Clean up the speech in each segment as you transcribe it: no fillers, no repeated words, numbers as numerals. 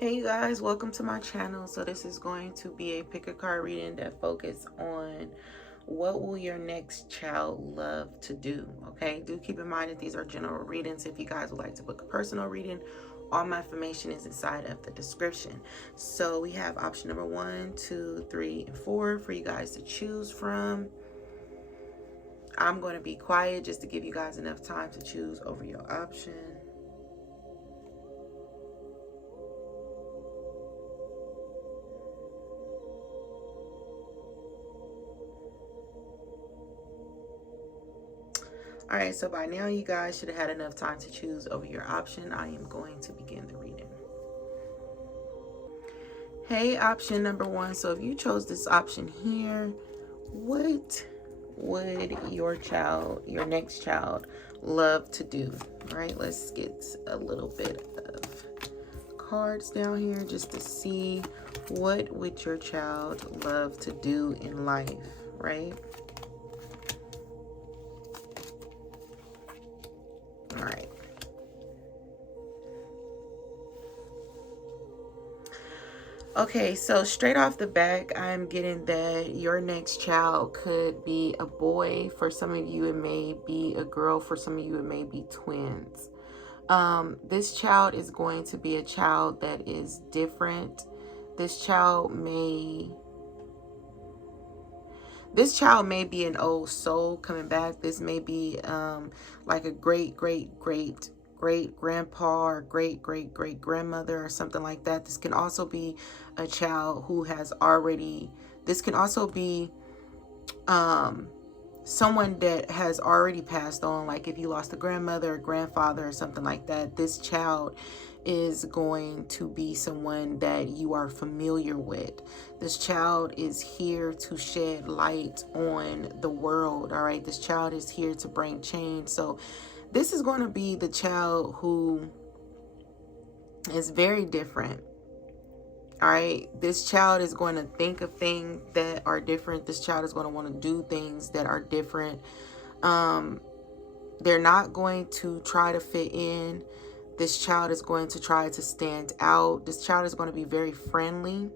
Hey you guys, welcome to my channel. So this is going to be a pick a card reading that focus on what will your next child love to do. Okay, do keep in mind that these are general readings. If you guys would like to book a personal reading, all my information is inside of the description. So we have option number 1, 2, 3, and 4 for you guys to choose from. I'm going to be quiet just to give you guys enough time to choose over your option. All right, so by now you guys should have had enough time to choose over your option. I am going to begin the reading. Hey, option number 1. So if you chose this option here, what would your next child, love to do? All right, let's get a little bit of cards down here just to see what would your child love to do in life, right? All right. Okay, so straight off the back, I'm getting that your next child could be a boy. For some of you, it may be a girl. For some of you, it may be twins. This child is going to be a child that is different. This child may be an old soul coming back. This may be like a great grandpa or great grandmother or something like that. This can also be a child who has already, this can also be someone that has already passed on, like if you lost a grandmother or grandfather or something like that. This child is going to be someone that you are familiar with. This child is here to shed light on the world. All right, this child is here to bring change. So this is going to be the child who is very different. All right, this child is going to think of things that are different. This child is going to want to do things that are different. They're not going to try to fit in. This child is going to try to stand out. This child is going to be very friendly,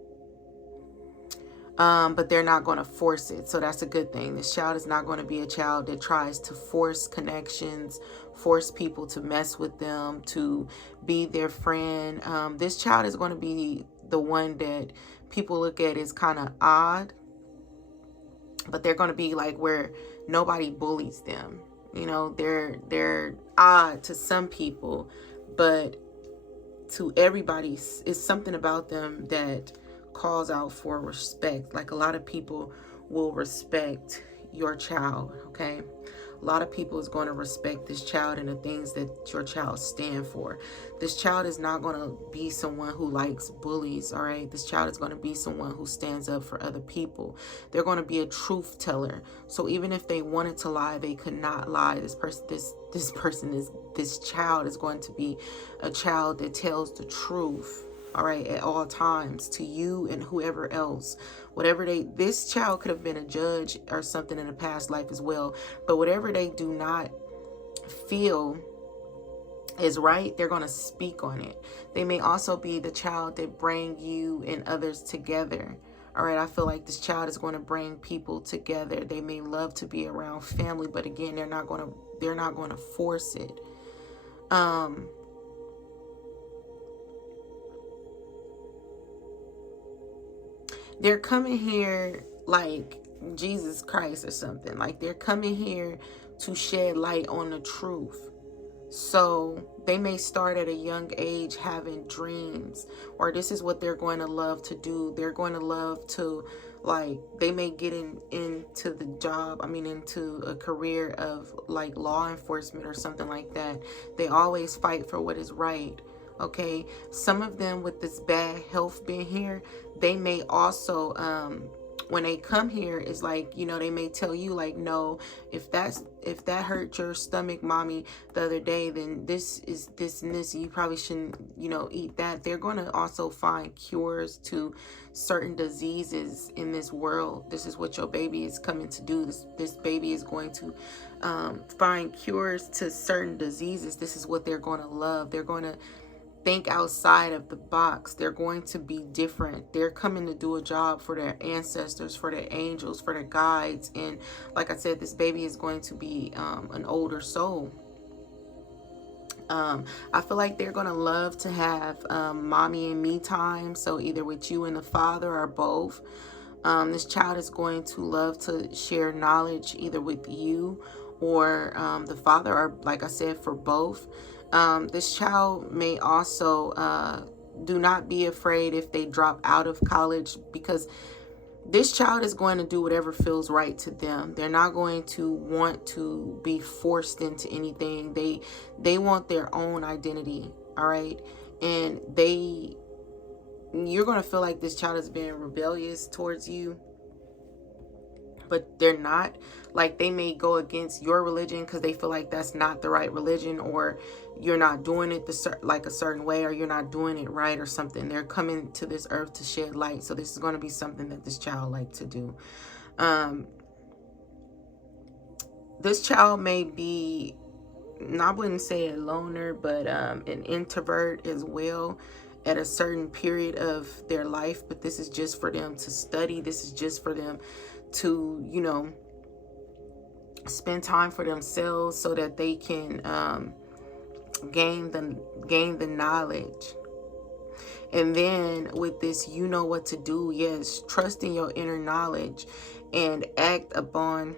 but they're not going to force it. So that's a good thing. This child is not going to be a child that tries to force connections, force people to mess with them, to be their friend. This child is going to be the one that people look at as kind of odd, but they're going to be like where nobody bullies them. You know, they're odd to some people, but to everybody, it's something about them that calls out for respect. Like a lot of people will respect your child, okay? A lot of people is going to respect this child and the things that your child stand for. This child is not going to be someone who likes bullies, all right? This child is going to be someone who stands up for other people. They're going to be a truth teller. So even if they wanted to lie, they could not lie. This child is going to be a child that tells the truth, all right, at all times, to you and whoever else. Whatever this child could have been a judge or something in a past life as well, but whatever they do not feel is right, they're going to speak on it. They may also be the child that bring you and others together. All right, I feel like this child is going to bring people together. They may love to be around family, but again, they're not going to force it. They're coming here like Jesus Christ or something. Like they're coming here to shed light on the truth. So they may start at a young age having dreams, or this is what they're going to love to do. They're going to love to, like, they may get into the job, into a career of like law enforcement or something like that. They always fight for what is right. Okay, some of them with this bad health being here, they may also when they come here, is like, you know, they may tell you like, no, if that hurt your stomach, mommy, the other day, then this is this and this, you probably shouldn't, you know, eat that. They're going to also find cures to certain diseases in this world. This is what your baby is coming to do. This baby is going to find cures to certain diseases. This is what they're going to love. They're going to think outside of the box. They're going to be different. They're coming to do a job for their ancestors, for their angels, for their guides. And like I said, this baby is going to be an older soul. I feel like they're going to love to have mommy and me time. So either with you and the father or both. This child is going to love to share knowledge either with you or the father, or like I said, for both. This child may also do not be afraid if they drop out of college, because this child is going to do whatever feels right to them. They're not going to want to be forced into anything. They want their own identity, all right? And you're going to feel like this child is being rebellious towards you, but they're not. Like, they may go against your religion because they feel like that's not the right religion, or you're not doing it like a certain way, or you're not doing it right or something. They're coming to this earth to shed light. So this is going to be something that this child likes to do. This child may be, I wouldn't say a loner, but an introvert as well at a certain period of their life. But this is just for them to study. This is just for them to, you know, spend time for themselves so that they can gain the knowledge. And then with this, you know what to do. Yes, trust in your inner knowledge and act upon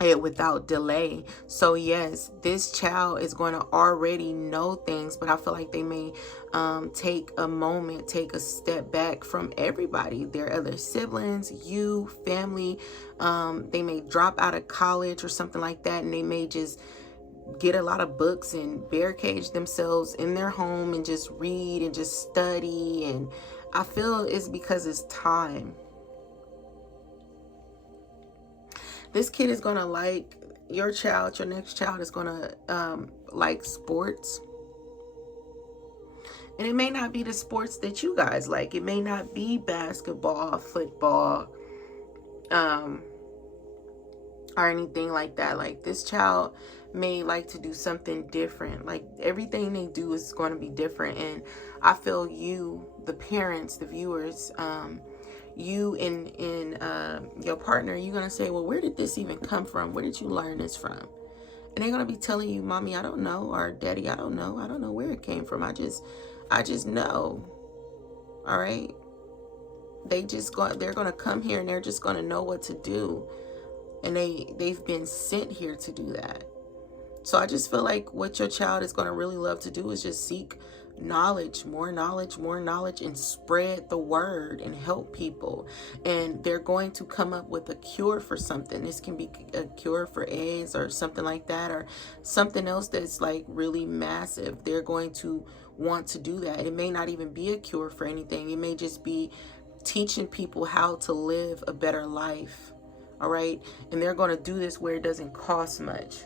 it without delay. So yes, this child is going to already know things, but I feel like they may take a moment, take a step back from everybody, their other siblings, you, family. They may drop out of college or something like that, and they may just get a lot of books and barricade themselves in their home and just read and just study. And I feel it's because it's time. This kid is going to like, your child, your next child is going to like sports. And it may not be the sports that you guys like. It may not be basketball, football, or anything like that. Like, this child may like to do something different. Like, everything they do is going to be different. And I feel you, the parents, the viewers, you and your partner, you're going to say, well, where did this even come from? Where did you learn this from? And they're going to be telling you, mommy, I don't know, or daddy, I don't know where it came from. I just know. All right. They're going to come here and they're just going to know what to do. And they've been sent here to do that. So I just feel like what your child is going to really love to do is just seek knowledge, more knowledge, and spread the word and help people. And they're going to come up with a cure for something. This can be a cure for AIDS or something like that, or something else that's like really massive. They're going to want to do that. It may not even be a cure for anything. It may just be teaching people how to live a better life. All right. And they're going to do this where it doesn't cost much.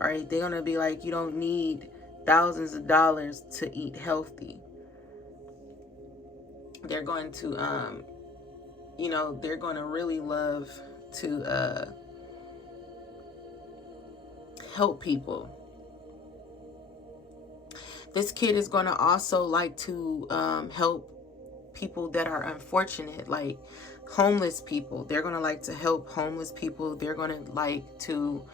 All right. They're going to be like, you don't need thousands of dollars to eat healthy. They're going to, they're going to really love to help people. This kid is going to also like to help people that are unfortunate, like homeless people. They're going to like to help homeless people. They're going to like to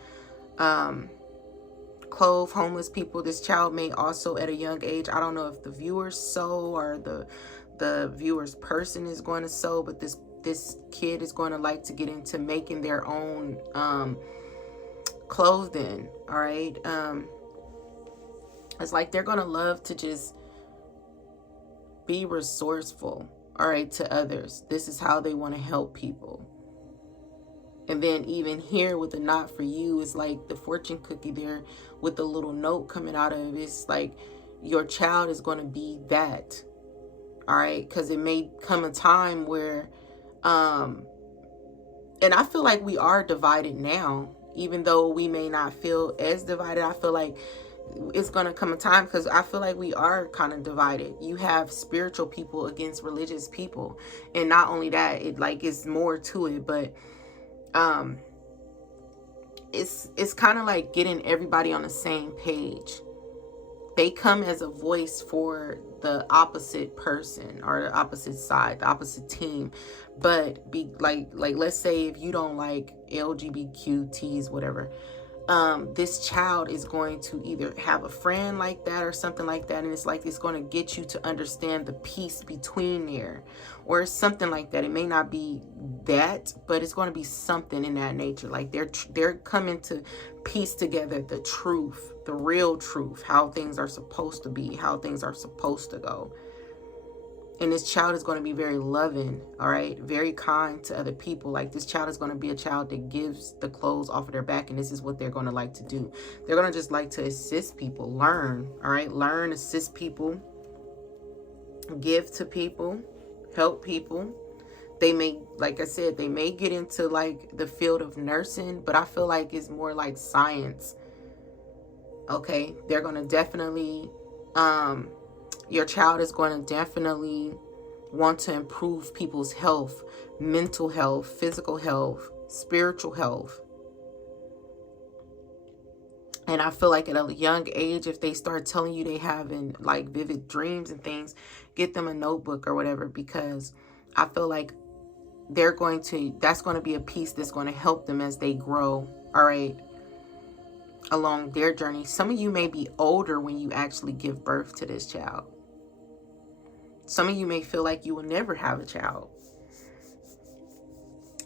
clothe homeless people. This child may also, at a young age, I don't know if the viewer's soul or the viewer's person is going to sew, but this kid is going to like to get into making their own clothing. All right. It's like they're going to love to just be resourceful, all right, to others. This is how they want to help people. And then even here with the not for you, it's like the fortune cookie there with the little note coming out of it. It's like your child is going to be that. All right. Because it may come a time where, and I feel like we are divided now, even though we may not feel as divided. I feel like it's going to come a time, because I feel like we are kind of divided. You have spiritual people against religious people. And not only that, it like it's more to it, but it's kind of like getting everybody on the same page. they come as a voice for the opposite person or the opposite side, the opposite team. But be like let's say if you don't like LGBTQTs, whatever, this child is going to either have a friend like that or something like that, and it's like it's going to get you to understand the peace between there, or something like that. It may not be that, but it's going to be something in that nature. Like they're coming to piece together the truth, the real truth, how things are supposed to be, how things are supposed to go. And this child is going to be very loving, all right? Very kind to other people. Like this child is going to be a child that gives the clothes off of their back, and this is what they're going to like to do. They're going to just like to assist people, learn, all right? Learn, assist people, give to people, help people. They may, like I said, they may get into like the field of nursing, but I feel like it's more like science, okay? They're going to definitely... your child is going to definitely want to improve people's health, mental health, physical health, spiritual health. And I feel like at a young age, if they start telling you they having like vivid dreams and things, get them a notebook or whatever, because I feel like that's going to be a piece that's going to help them as they grow, all right, along their journey. Some of you may be older when you actually give birth to this child. Some of you may feel like you will never have a child.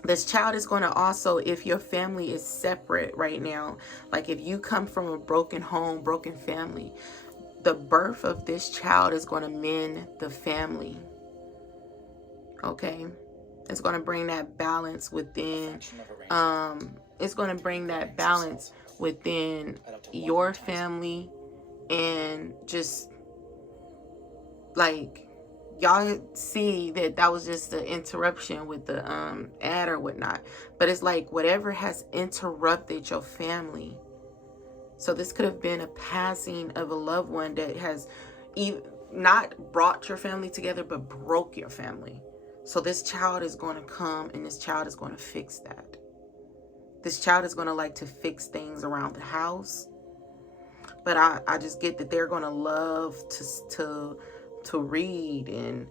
This child is going to also, if your family is separate right now, like if you come from a broken home, broken family, the birth of this child is going to mend the family. Okay? It's going to bring that balance within, it's going to bring that balance within your family, and just like, y'all see that was just an interruption with the ad or whatnot. But it's like whatever has interrupted your family. So this could have been a passing of a loved one that has not brought your family together, but broke your family. So this child is going to come, and this child is going to fix that. This child is going to like to fix things around the house. But I just get that they're going to love to read and,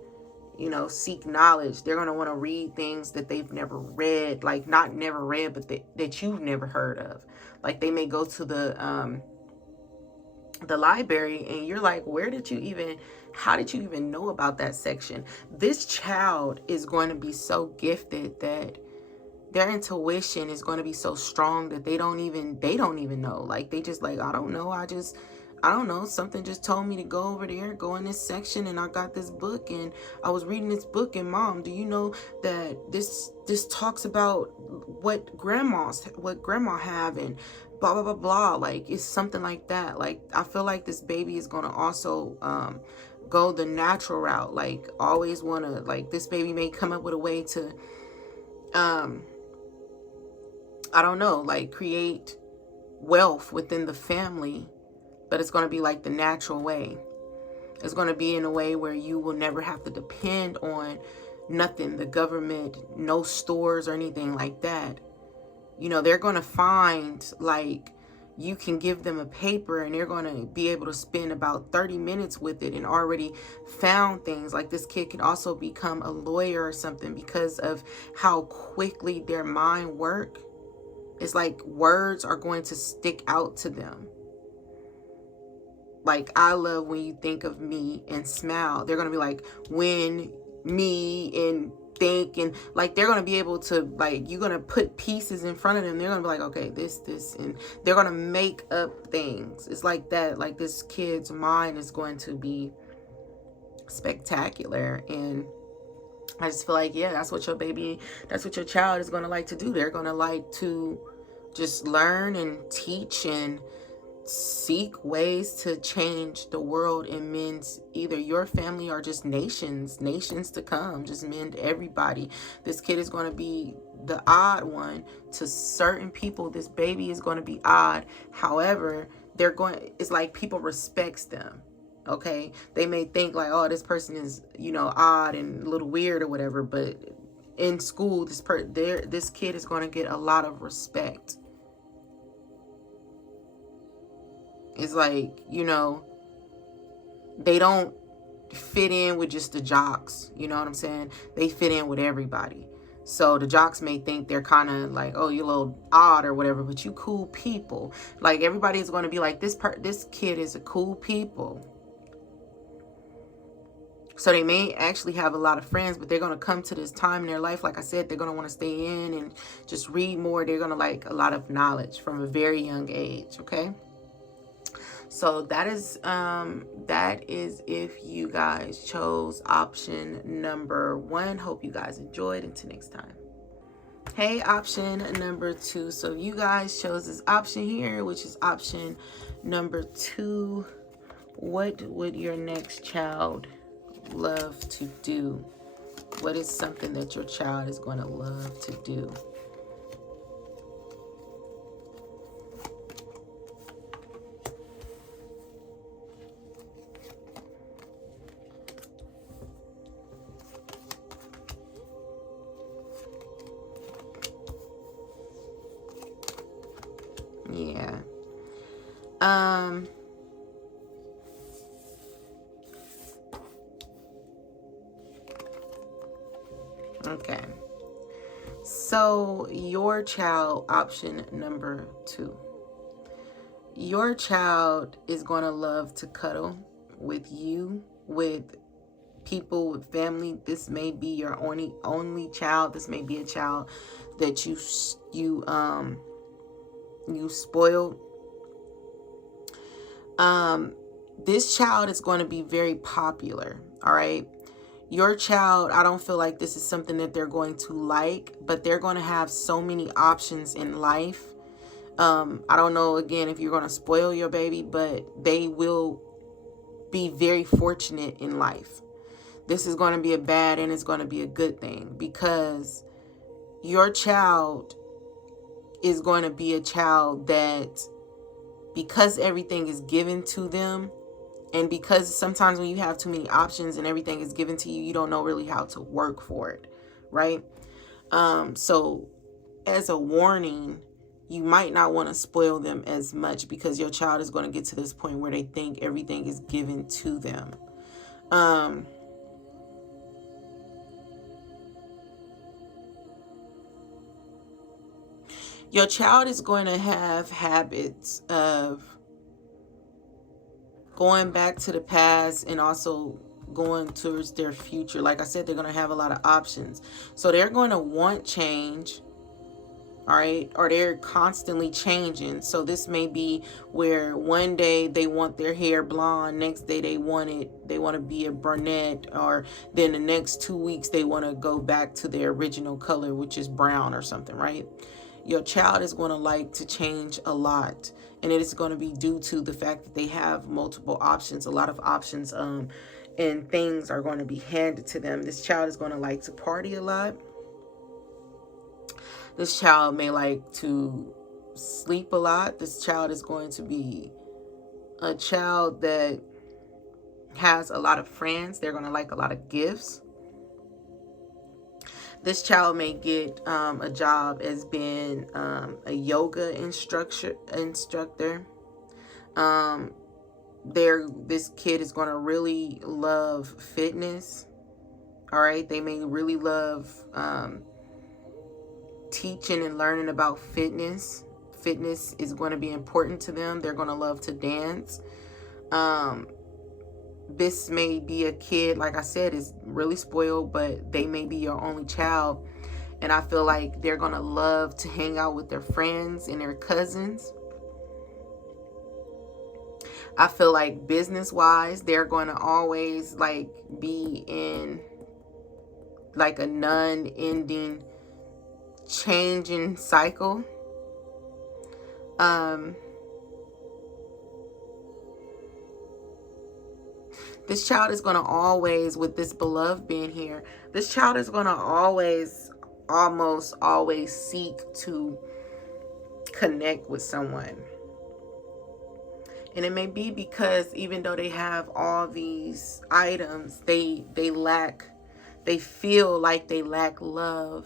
you know, seek knowledge. They're going to want to read things that they've never read, like not never read, but that you've never heard of. Like they may go to the library, and you're like, how did you even know about that section? This child is going to be so gifted that their intuition is going to be so strong that they don't even know. Like they just like, I don't know, something just told me to go over there, go in this section, and I got this book, and I was reading this book, and Mom, do you know that this talks about what grandma have, and blah blah blah blah. Like it's something like that. Like I feel like this baby is going to also go the natural route. Like always want to, like this baby may come up with a way to I don't know, like create wealth within the family, but it's going to be like the natural way. It's going to be in a way where you will never have to depend on nothing, the government, no stores or anything like that. You know, they're going to find, like, you can give them a paper and they're going to be able to spend about 30 minutes with it and already found things. Like this kid can also become a lawyer or something because of how quickly their mind work. It's like words are going to stick out to them. Like, I love when you think of me and smile. They're going to be like, when, me, and think. And like, they're going to be able to, like, you're going to put pieces in front of them. They're going to be like, okay, this. And they're going to make up things. It's like that. Like, this kid's mind is going to be spectacular. And I just feel like, yeah, that's what your child is going to like to do. They're going to like to just learn and teach and seek ways to change the world and mend either your family or just nations to come. Just mend everybody. This kid is going to be the odd one to certain people. This baby is going to be odd. However, it's like people respects them. Okay, they may think like, oh, this person is, you know, odd and a little weird or whatever, but in school, this kid is going to get a lot of respect. It's like, you know, they don't fit in with just the jocks. You know what I'm saying? They fit in with everybody. So the jocks may think they're kind of like, oh, you're a little odd or whatever, but you cool people. Like, everybody's going to be like, this kid is a cool people. So they may actually have a lot of friends, but they're going to come to this time in their life. Like I said, they're going to want to stay in and just read more. They're going to like a lot of knowledge from a very young age. Okay. So that is if you guys chose option number 1. Hope you guys enjoyed. Until next time. Hey, option number 2. So you guys chose this option here, which is option number 2. What would your next child love to do? What is something that your child is going to love to do? Yeah. Okay. So your child, option number 2. Your child is going to love to cuddle with you, with people, with family. This may be your only child. This may be a child that you spoiled. This child is going to be very popular. All right. Your child, I don't feel like this is something that they're going to like, but they're going to have so many options in life. I don't know, again, if you're going to spoil your baby, but they will be very fortunate in life. This is going to be a bad and it's going to be a good thing, because your child is going to be a child that, because everything is given to them, and because sometimes when you have too many options and everything is given to you, you don't know really how to work for it, right? So as a warning, you might not want to spoil them as much, because your child is going to get to this point where they think everything is given to them. Your child is going to have habits of going back to the past and also going towards their future. Like I said, they're going to have a lot of options. So they're going to want change, all right? Or they're constantly changing. So this may be where one day they want their hair blonde, next day they want to be a brunette, or then the next 2 weeks they want to go back to their original color, which is brown or something, right? Your child is going to like to change a lot, and it is going to be due to the fact that they have multiple options, a lot of options, and things are going to be handed to them. This child is going to like to party a lot. This child may like to sleep a lot. This child is going to be a child that has a lot of friends. They're going to like a lot of gifts. This child may get a job as being a yoga instructor. This kid is going to really love fitness. All right. They may really love teaching and learning about fitness. Fitness is going to be important to them. They're going to love to dance. This may be a kid, like I said, is really spoiled, but they may be your only child. And I feel like they're going to love to hang out with their friends and their cousins. I feel like business-wise, they're going to always like be in like a non-ending changing cycle. This child is going to always, with this beloved being here, this child is going to almost always seek to connect with someone. And it may be because even though they have all these items, they feel like they lack love.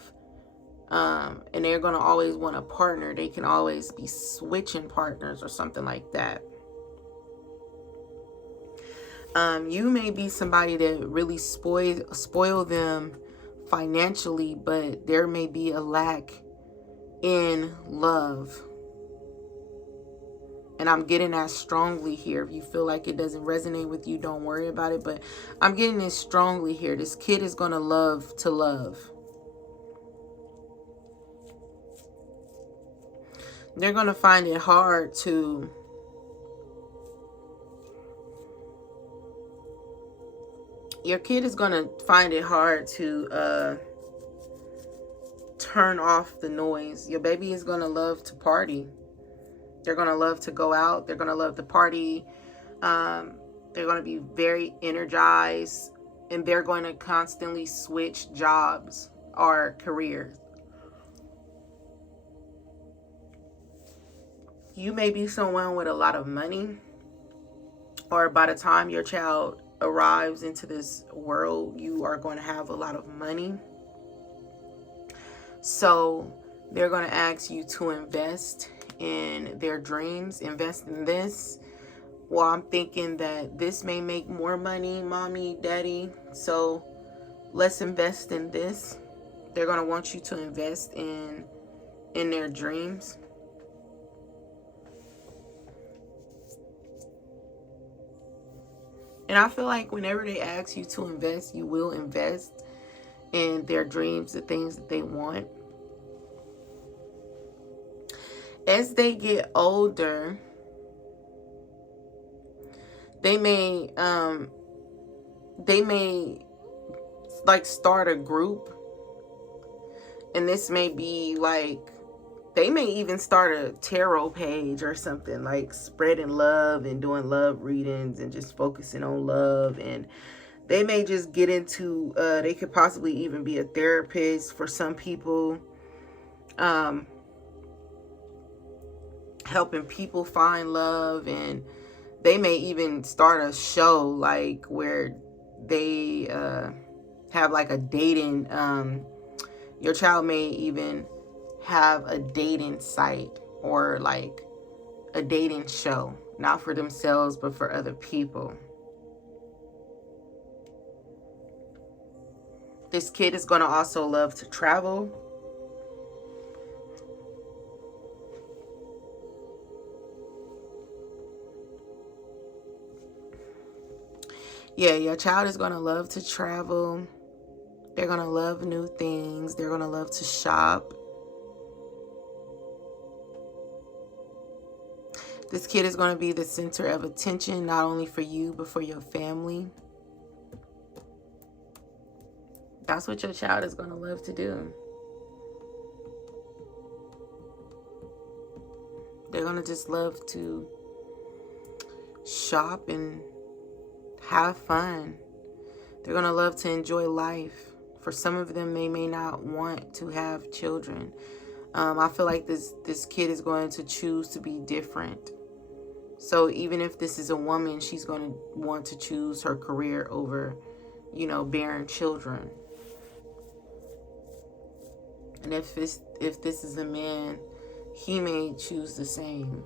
And they're going to always want a partner. They can always be switching partners or something like that. You may be somebody that really spoil them financially, but there may be a lack in love. And I'm getting that strongly here. If you feel like it doesn't resonate with you, don't worry about it. But I'm getting it strongly here. This kid is going to love to love. They're going to find it hard to your kid is going to find it hard to turn off the noise. Your baby is going to love to party. They're going to love to go out. They're going to love to party. They're going to be very energized. And they're going to constantly switch jobs or careers. You may be someone with a lot of money. Or by the time your child arrives into this world, you are going to have a lot of money. So they're going to ask you to invest in their dreams, invest in this. Well, I'm thinking that this may make more money, mommy, daddy. So let's invest in this. They're going to want you to invest in their dreams. And I feel like whenever they ask you to invest, you will invest in their dreams, the things that they want. As they get older, they may like start a group. And this may be like, they may even start a tarot page or something, like spreading love and doing love readings and just focusing on love. And they may just get into, they could possibly even be a therapist for some people, helping people find love. And they may even start a show like where they have like a dating, your child may even have a dating site or like a dating show, not for themselves but for other people. This kid is going to also love to travel. Yeah, your child is going to love to travel. They're going to love new things. They're going to love to shop. This kid is going to be the center of attention, not only for you, but for your family. That's what your child is going to love to do. They're going to just love to shop and have fun. They're going to love to enjoy life. For some of them, they may not want to have children. I feel like this kid is going to choose to be different. So even if this is a woman, she's going to want to choose her career over, bearing children. And if this is a man, he may choose the same.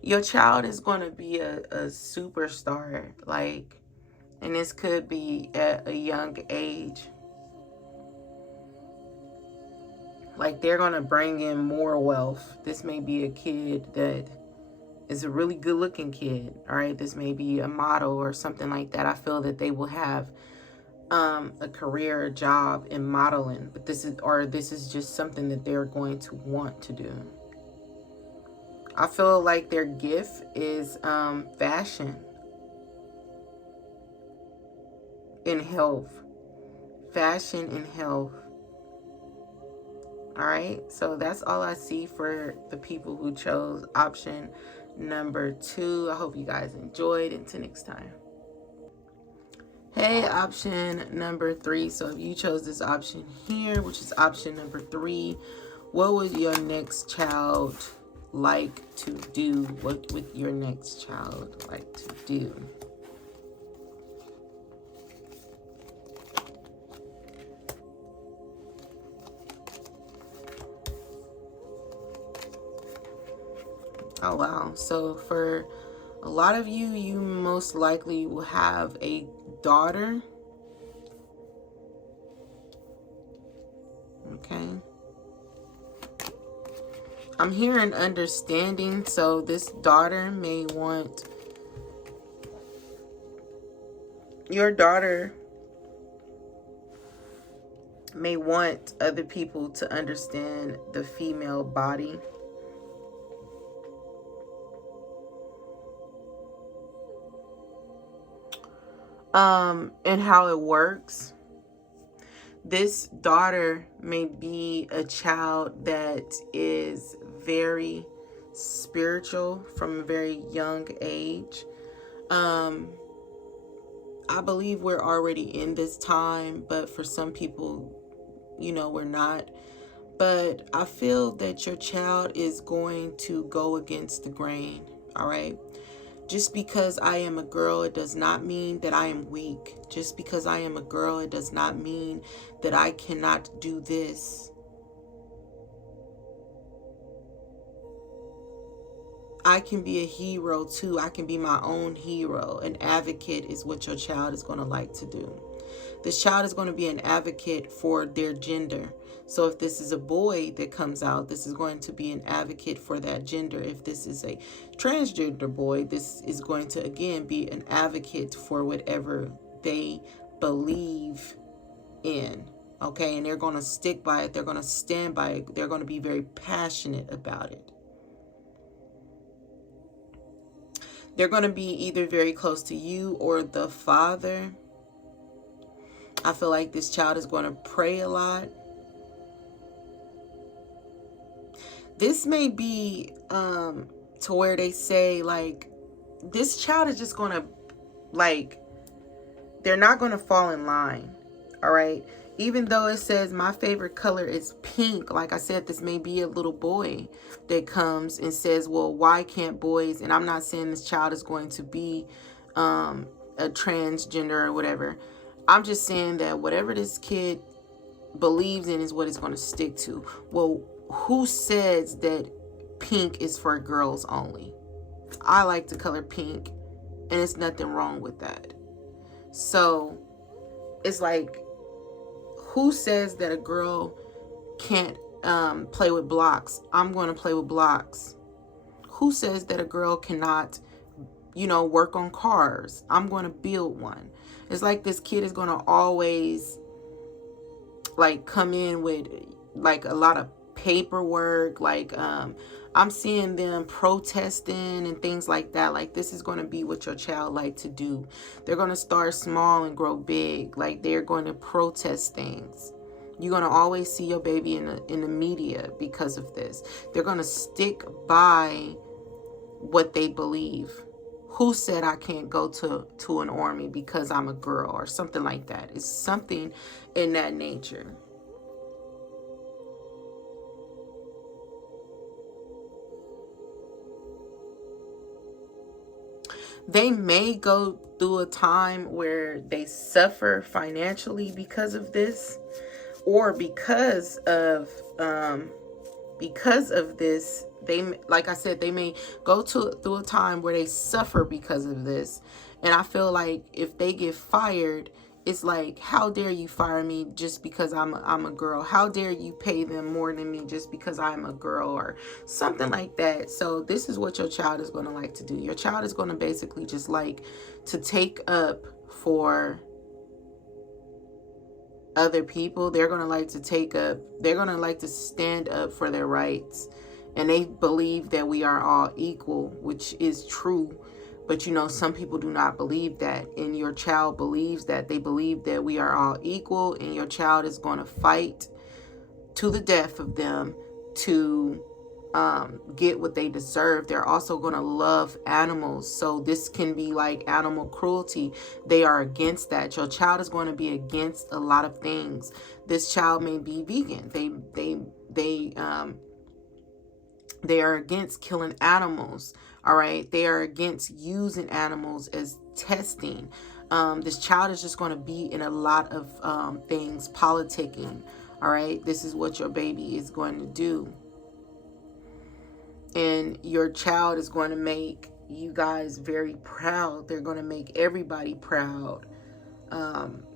Your child is going to be a superstar, and this could be at a young age. Like, they're going to bring in more wealth. This may be a kid that is a really good looking kid. All right. This may be a model or something like that. I feel that they will have a career, a job in modeling, but this is just something that they're going to want to do. I feel like their gift is fashion and health. Fashion and health. All right, so that's all I see for the people who chose option number 2. I hope you guys enjoyed. Until next time. Hey, option number 3. So if you chose this option here, which is option number 3, what would your next child like to do? What would your next child like to do? Oh, wow. So for a lot of you, you most likely will have a daughter. Okay. I'm hearing understanding. So this daughter may want, your daughter may want other people to understand the female body. And how it works. This daughter may be a child that is very spiritual from a very young age. I believe we're already in this time, but for some people, we're not. But I feel that your child is going to go against the grain, all right? Just because I am a girl, it does not mean that I am weak. Just because I am a girl, it does not mean that I cannot do this. I can be a hero too. I can be my own hero. An advocate is what your child is going to like to do. This child is going to be an advocate for their gender. So if this is a boy that comes out, this is going to be an advocate for that gender. If this is a transgender boy, this is going to, again, be an advocate for whatever they believe in. Okay, and they're going to stick by it. They're going to stand by it. They're going to be very passionate about it. They're going to be either very close to you or the father. I feel like this child is going to pray a lot. This may be to where they say, like, this child is just going to, like, they're not going to fall in line. All right. Even though it says my favorite color is pink, like I said, this may be a little boy that comes and says, well, why can't boys? And I'm not saying this child is going to be a transgender or whatever. I'm just saying that whatever this kid believes in is what it's going to stick to. Well, who says that pink is for girls only? I like the color pink, and it's nothing wrong with that. So it's like, who says that a girl can't play with blocks? I'm going to play with blocks. Who says that a girl cannot, work on cars? I'm going to build one. It's like this kid is going to always, like, come in with, like, a lot of paperwork. Like, I'm seeing them protesting and things like that. Like, this is going to be what your child like to do. They're going to start small and grow big. Like, they're going to protest things. You're going to always see your baby in the media because of this. They're going to stick by what they believe. Who said I can't go to an army because I'm a girl or something like that? It's something in that nature. They may go through a time where they suffer financially because of this, or because of this, they, like I said, they may go through a time where they suffer because of this. And I feel like if they get fired, it's like, how dare you fire me just because I'm a girl? How dare you pay them more than me just because I'm a girl, or something like that? So this is what your child is going to like to do. Your child is going to basically just like to take up for other people. They're going to like to they're going to like to stand up for their rights. And they believe that we are all equal, which is true. But some people do not believe that. And your child believes that. They believe that we are all equal. And your child is going to fight to the death of them to get what they deserve. They're also going to love animals. So this can be like animal cruelty. They are against that. Your child is going to be against a lot of things. This child may be vegan. They are against killing animals. All right. They are against using animals as testing. This child is just going to be in a lot of things, politicking. All right. This is what your baby is going to do. And your child is going to make you guys very proud. They're going to make everybody proud.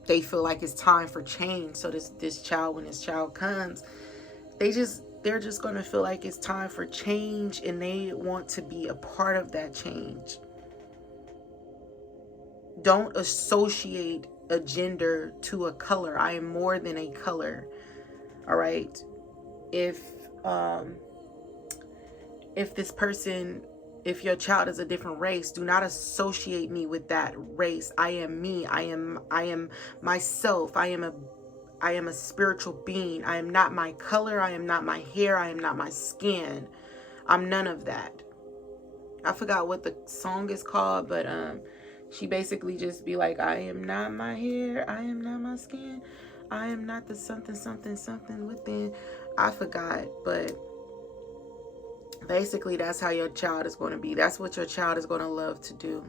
They feel like it's time for change. So this child, when this child comes, they're just going to feel like it's time for change, and they want to be a part of that change. Don't associate a gender to a color. I am more than a color. All right. If this person, if your child is a different race, do not associate me with that race. I am me. I am myself. I am a spiritual being. I am not my color. I am not my hair. I am not my skin. I'm none of that. I forgot what the song is called, but she basically just be like, I am not my hair. I am not my skin. I am not the something, something, something within. I forgot, but basically that's how your child is going to be. That's what your child is going to love to do.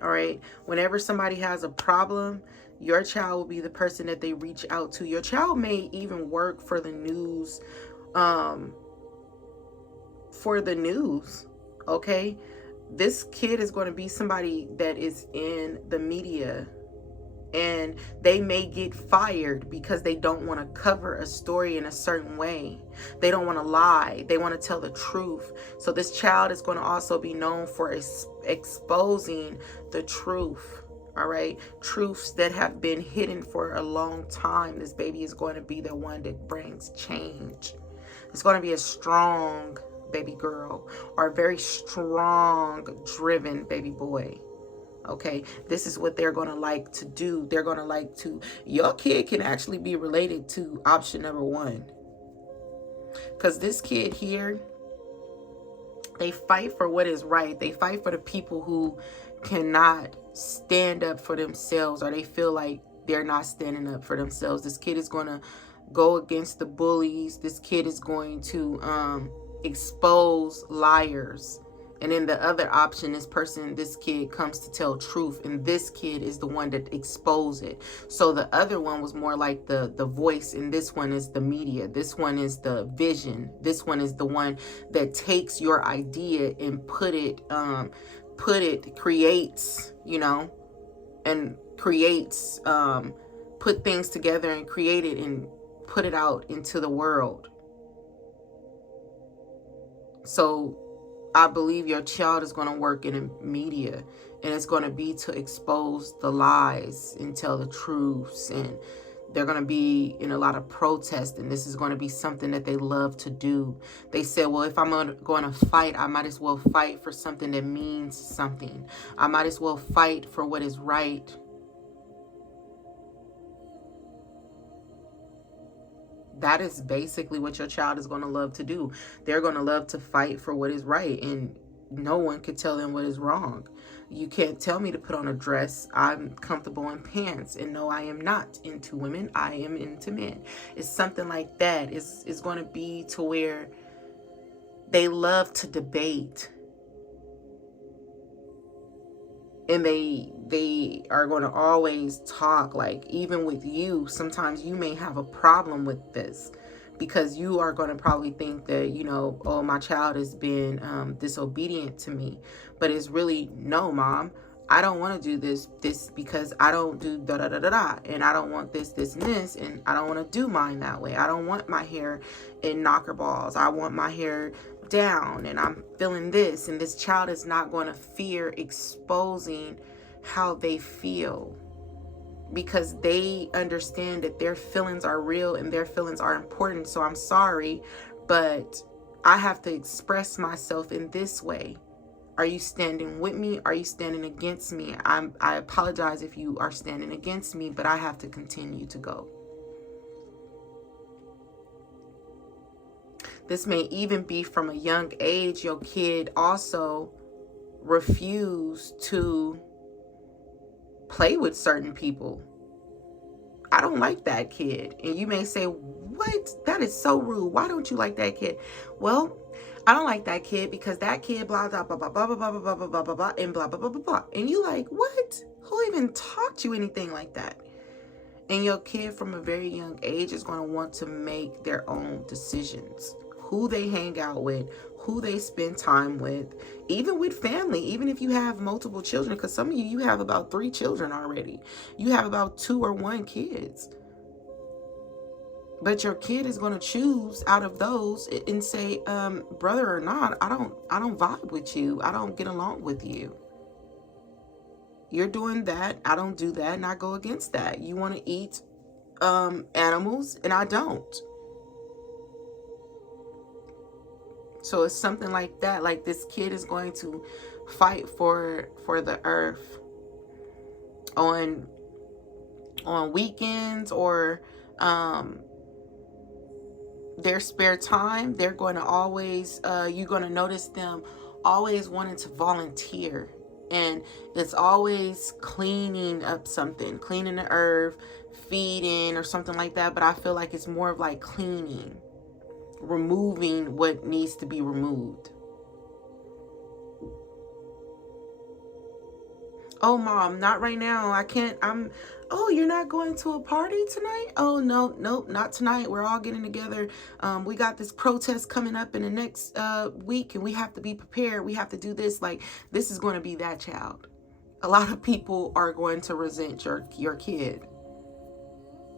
All right. Whenever somebody has a problem, your child will be the person that they reach out to. Your child may even work for the news, okay? This kid is going to be somebody that is in the media, and they may get fired because they don't want to cover a story in a certain way. They don't want to lie. They want to tell the truth. So this child is going to also be known for exposing the truth. All right. Truths that have been hidden for a long time. This baby is going to be the one that brings change. It's going to be a strong baby girl, or a very strong, driven baby boy. Okay, this is what they're going to like to do. They're going to like to, your kid can actually be related to option number 1. Because this kid here, they fight for what is right. They fight for the people who cannot stand up for themselves, or they feel like they're not standing up for themselves. This kid is going to go against the bullies. This kid is going to expose liars. And then the other option, this kid comes to tell truth, and this kid is the one that exposes it. So the other one was more like the voice, and this one is the media. This one is the vision. This one is the one that takes your idea and creates, and creates, put things together and create it and put it out into the world. So I believe your child is going to work in the media, and it's going to be to expose the lies and tell the truths, and they're going to be in a lot of protest, and this is going to be something that they love to do. They said, well, if I'm going to fight, I might as well fight for something that means something. I might as well fight for what is right. That is basically what your child is going to love to do. They're going to love to fight for what is right, and no one could tell them what is wrong. You can't tell me to put on a dress. I'm comfortable in pants, and no, I am not into women. I am into men. It's something like that. It's going to be to where they love to debate, and they are going to always talk. Like, even with you, sometimes you may have a problem with this, because you are going to probably think that, oh, my child has been disobedient to me. But it's really, no, mom, I don't want to do this because I don't do da da da da da, and I don't want this and this, and I don't want to do mine that way. I don't want my hair in knocker balls. I want my hair down, and I'm feeling this. And this child is not going to fear exposing how they feel, because they understand that their feelings are real and their feelings are important. So I'm sorry, but I have to express myself in this way. Are you standing with me? Are you standing against me? I apologize if you are standing against me, but I have to continue to go. This may even be from a young age. Your kid also refused to play with certain people. I don't like that kid. And you may say, what? That is so rude. Why don't you like that kid? Well, I don't like that kid because that kid blah blah blah blah blah blah blah blah blah blah blah blah and blah blah blah blah blah. And you like, what? Who even taught you anything like that? And your kid from a very young age is going to want to make their own decisions. who they hang out with, who they spend time with, even with family, even if you have multiple children, because some of you have about 3 children already. You have about 2 or 1 kids. But your kid is going to choose out of those and say, brother or not, I don't vibe with you. I don't get along with you. You're doing that. I don't do that. And I go against that. You want to eat animals and I don't. So it's something like that. Like this kid is going to fight for the earth on weekends or their spare time. They're going to always, you're going to notice them always wanting to volunteer. And it's always cleaning up something, cleaning the earth, feeding or something like that. But I feel like it's more of like cleaning, removing what needs to be removed. Oh, mom, not right now. I can't. Oh, you're not going to a party tonight? Oh, no, nope, not tonight. We're all getting together. We got this protest coming up in the next week, and we have to be prepared. We have to do this. Like, this is going to be that child. A lot of people are going to resent your kid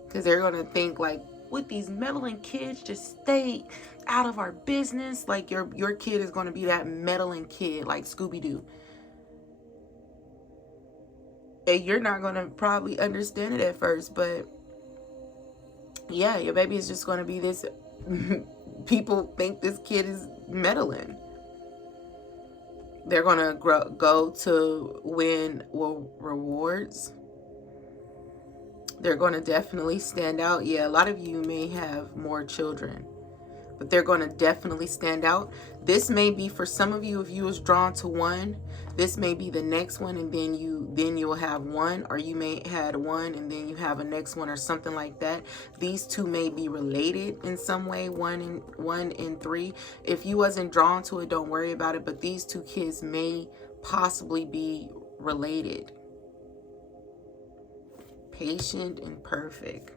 because they're going to think like, with these meddling kids, just stay out of our business. Like your kid is going to be that meddling kid, like Scooby-Doo. And you're not going to probably understand it at first, but yeah, your baby is just going to be this. People think this kid is meddling. They're going to go to win rewards. They're going to definitely stand out. Yeah, a lot of you may have more children, but they're going to definitely stand out. This may be for some of you, if you was drawn to one, this may be the next one, and then you'll have one, or you may had one and then you have a next one or something like that. These two may be related in some way, one and 3. If you wasn't drawn to it, don't worry about it, but these 2 kids may possibly be related. Patient and perfect.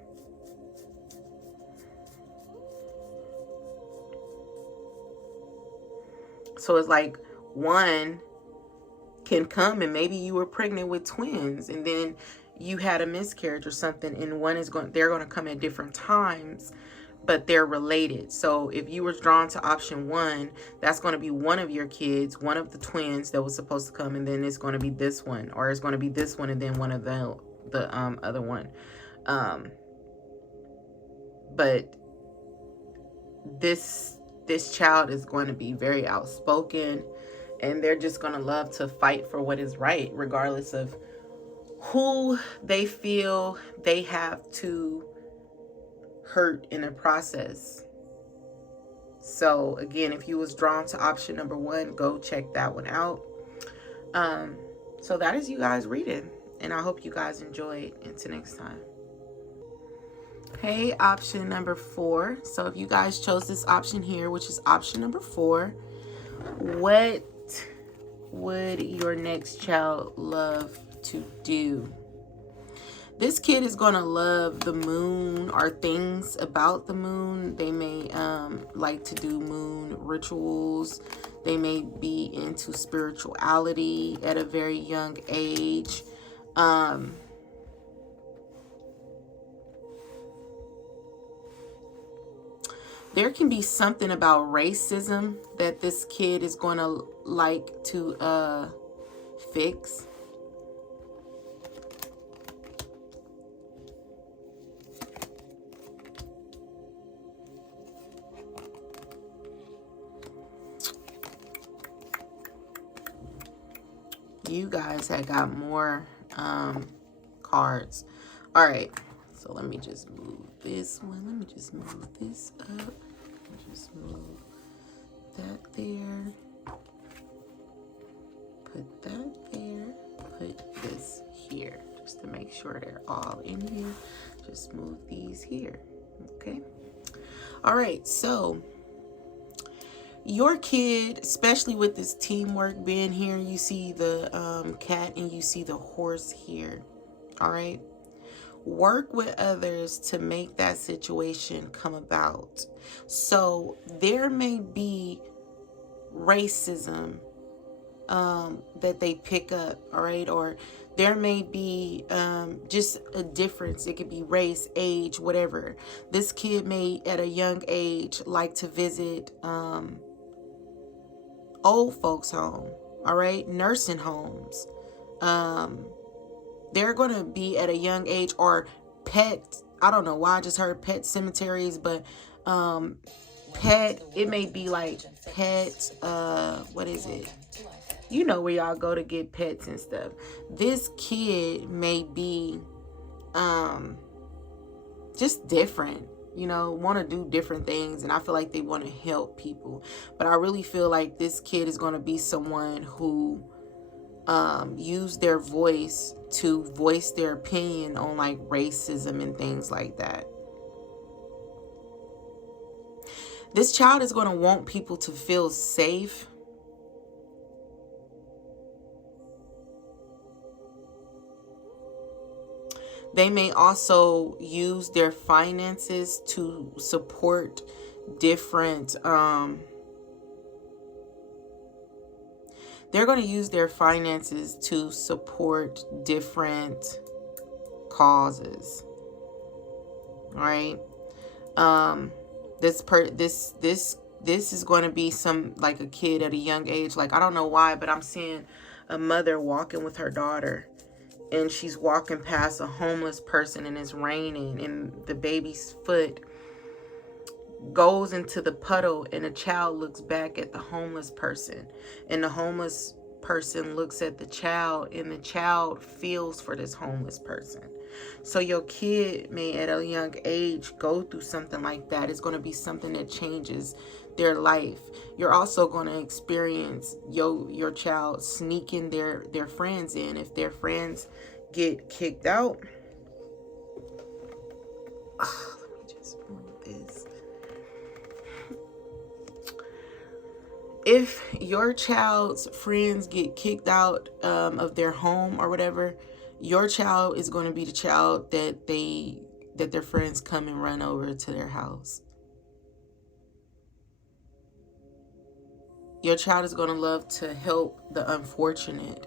So it's like one can come and maybe you were pregnant with twins and then you had a miscarriage or something, and they're going to come at different times, but they're related. So if you were drawn to option 1, that's going to be one of your kids, one of the twins that was supposed to come, and then it's going to be this one, or it's going to be this one and then one of the other one. But this child is going to be very outspoken, and they're just going to love to fight for what is right, regardless of who they feel they have to hurt in the process. So again, if you was drawn to option number 1, go check that one out. So that is you guys reading, and I hope you guys enjoyed. Until next time. Okay, option number 4. So if you guys chose this option here, which is option number 4, what would your next child love to do? This kid is going to love the moon or things about the moon. They may like to do moon rituals. They may be into spirituality at a very young age. There can be something about racism that this kid is going to like to fix. You guys have got more cards. All right, so let me just move this one. Let me just move this up. Let me just move that there. Put that there. Put this here, just to make sure they're all in here. Just move these here. Okay. All right, so your kid, especially with this teamwork being here, you see the cat and you see the horse here. All right. Work with others to make that situation come about. So there may be racism that they pick up, all right? Or there may be just a difference. It could be race, age, whatever. This kid may, at a young age, like to visit old folks' home, all right? Nursing homes. They're going to be at a young age, or pet, I don't know why I just heard pet cemeteries, but pet, it may be like pet, what is it? You know where y'all go to get pets and stuff. This kid may be just different, want to do different things, and I feel like they want to help people. But I really feel like this kid is going to be someone who use their voice to voice their opinion on like racism and things like that. This child is going to want people to feel safe. They may also use their finances to support different, they're going to use their finances to support different causes. All right. This is going to be some, like, a kid at a young age. Like, I don't know why, but I'm seeing a mother walking with her daughter, and she's walking past a homeless person, and it's raining, and the baby's foot goes into the puddle, and the child looks back at the homeless person, and the homeless person looks at the child, and the child feels for this homeless person. So your kid may at a young age go through something like that. It's going to be something that changes their life. You're also going to experience your child sneaking their friends in. If their friends get kicked out, let me just move this. If your child's friends get kicked out of their home or whatever, your child is going to be the child that their friends come and run over to their house. Your child is going to love to help the unfortunate.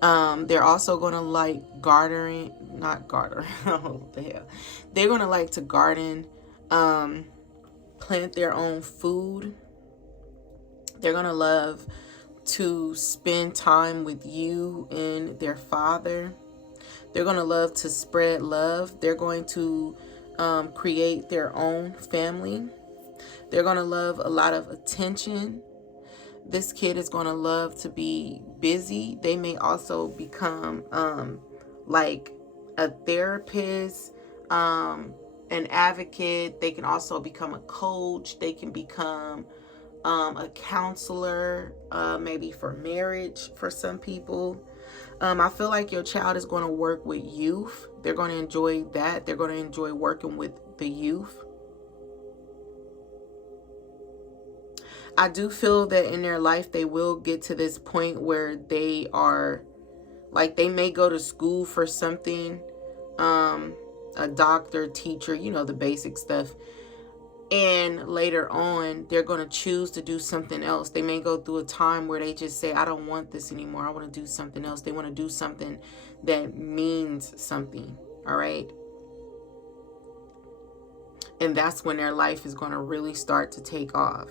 They're also going to like not gardening. What the hell? They're going to like to garden, plant their own food. They're going to love to spend time with you and their father. They're going to love to spread love. They're going to create their own family. They're going to love a lot of attention. This kid is going to love to be busy. They may also become like a therapist, an advocate. They can also become a coach. They can become a counselor, maybe for marriage for some people. I feel like your child is going to work with youth. They're going to enjoy that. They're going to enjoy working with the youth. I do feel that in their life they will get to this point where they are, like, they may go to school for something, a doctor, teacher, the basic stuff. And later on, they're going to choose to do something else. They may go through a time where they just say, I don't want this anymore. I want to do something else. They want to do something that means something. All right. And that's when their life is going to really start to take off.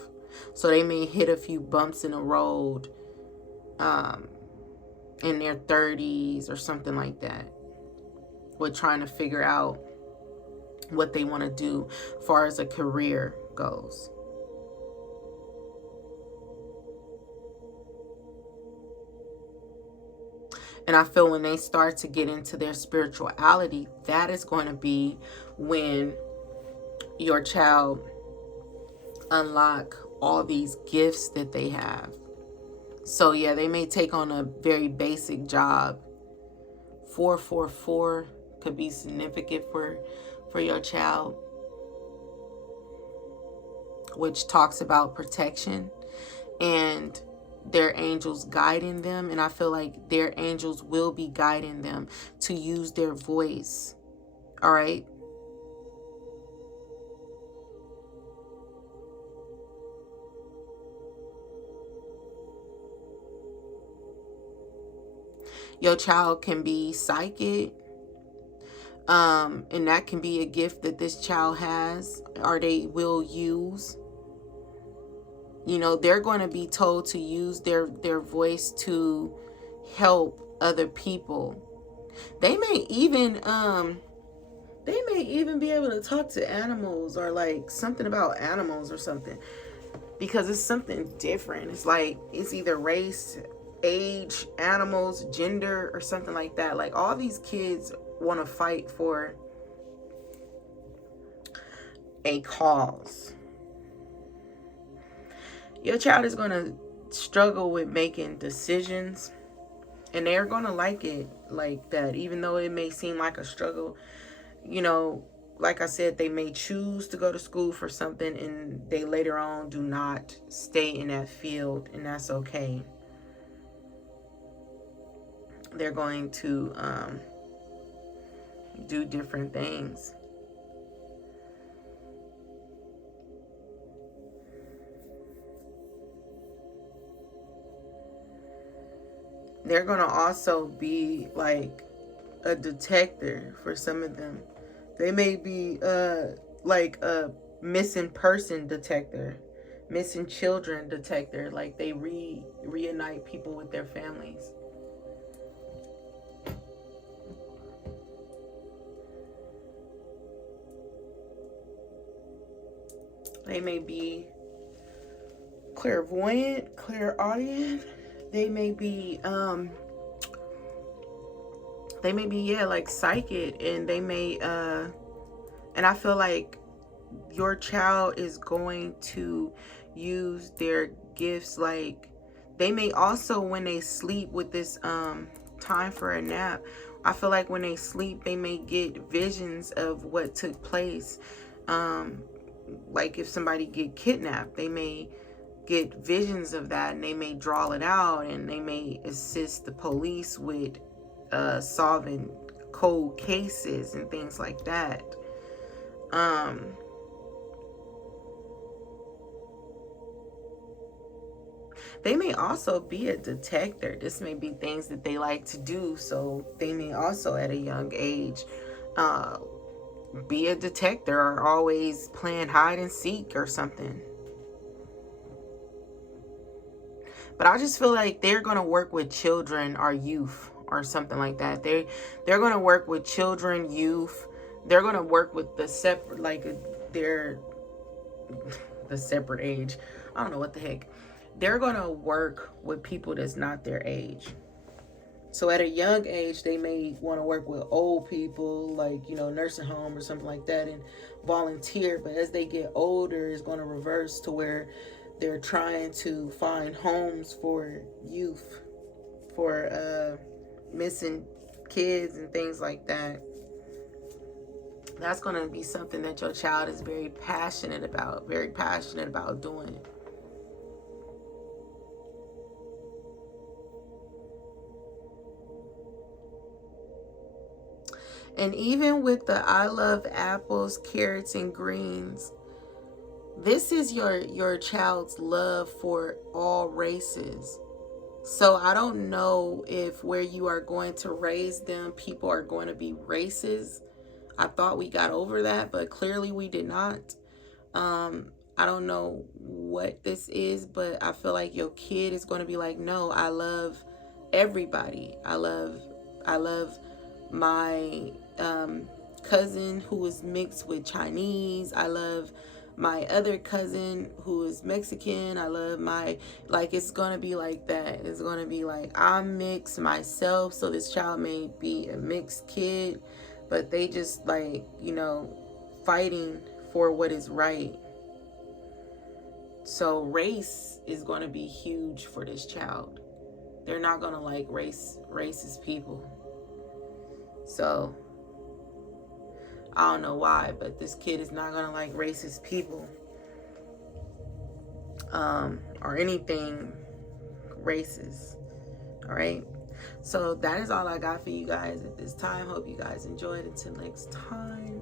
So they may hit a few bumps in the road in their 30s or something like that, with trying to figure out what they want to do as far as a career goes. And I feel when they start to get into their spirituality, that is going to be when your child unlock all these gifts that they have. So yeah, they may take on a very basic job. 444 could be significant for your child, which talks about protection and their angels guiding them. And I feel like their angels will be guiding them to use their voice All right. Your child can be psychic, and that can be a gift that this child has or they will use. You know, they're going to be told to use their voice to help other people. They may even be able to talk to animals, or like something about animals or something, because it's something different. It's like it's either race, age, animals, gender, or something like that. Like all these kids want to fight for a cause. Your child is going to struggle with making decisions, and they're going to like it like that, even though it may seem like a struggle. You know, like I said, they may choose to go to school for something and they later on do not stay in that field, and that's okay. They're going to do different things. They're going to also be like a detector for some of them. They may be like a missing person detector, missing children detector. Like they reunite people with their families. They may be clairvoyant, clairaudient. They may be yeah, like psychic, and they may and I feel like your child is going to use their gifts. Like they may also, when they sleep with this time for a nap, I feel like when they sleep they may get visions of what took place. Like if somebody get kidnapped, they may get visions of that, and they may draw it out, and they may assist the police with solving cold cases and things like that. They may also be a detector. This may be things that they like to do, so they may also at a young age be a detector, or always playing hide and seek or something. But I just feel like they're going to work with children or youth or something like that. They're going to work with children, youth. They're going to work with the separate, like they're the separate age. I don't know what the heck. They're going to work with people that's not their age. So at a young age, they may want to work with old people, like, you know, nursing home or something like that, and volunteer. But as they get older, it's going to reverse to where they're trying to find homes for youth, for missing kids and things like that. That's going to be something that your child is very passionate about doing. And even with the I love apples, carrots, and greens, this is your child's love for all races. So I don't know if where you are going to raise them, people are going to be racist. I thought we got over that, but clearly we did not. I don't know what this is, but I feel like your kid is going to be like, no, I love everybody. I love my cousin who is mixed with Chinese. I love my other cousin who is Mexican. I love my, like, it's going to be like that. It's going to be like, I'm mixed myself. So this child may be a mixed kid, but they just like, you know, fighting for what is right. So race is going to be huge for this child. They're not going to like racist people. So I don't know why, but this kid is not going to like racist people. Or anything racist. All right. So that is all I got for you guys at this time. Hope you guys enjoyed. Until next time.